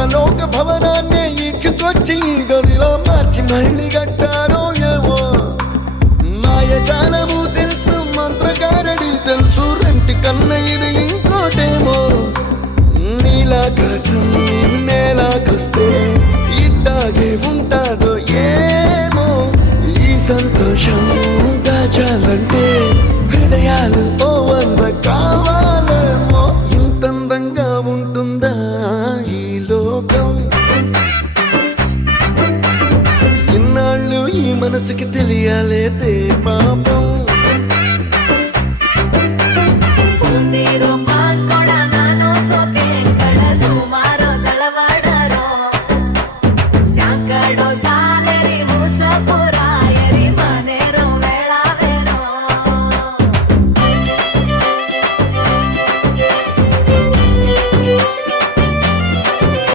ఇంద్రలోక భవనాన్ని ఈడ్చుకొచ్చి గదిలో మార్చి మళ్ళీ కట్టారో ఏమో మాయజాలము తెలుసు మంత్రగారడి తెలుసు రెంటి కన్న ఇది ఇంకోటేమో నీలాకాశం నేలాకొస్తే ఇట్టాగే ఉంటాదో ఏమో ఈ సంతోషం దాచాలంటే హృదయాలు ఓ వంద కావాలేమో ఇంతందంగా ఉంటుందా ఈ లోకం ఇన్నాళ్ళు ఈ మనసుకి తెలియాలేదే